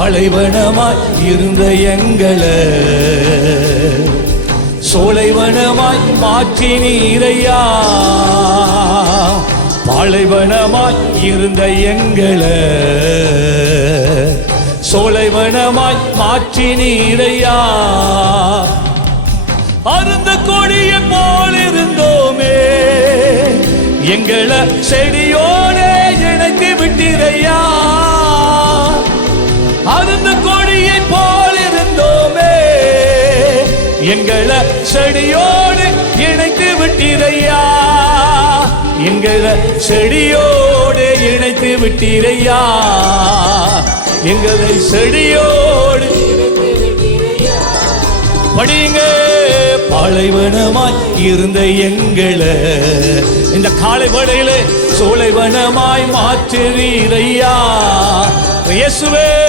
பாலைவனமாய் இருந்த எங்களை சோலைவனமாய் மாற்றினீரையா. பாலைவனமாய் இருந்த எங்களை சோலைவனமாய் மாற்றினீரையா. அருந்த கொடியை போல் இருந்தோமே, எங்களை செடியோடு இணைத்து விட்டீரையா. அருந்த கொடியை போல் இருந்தோமே, எங்களை செடியோடு இணைத்து விட்டீரையா. எங்களை செடியோடு இணைத்து விட்டீரையா. எங்களை செடியோடு படிங்க. பாலைவனமாய் இருந்த எங்களை இந்த காலை வேளையிலே சோலைவனமாய் மாற்றுவீரையா. இயேசுவே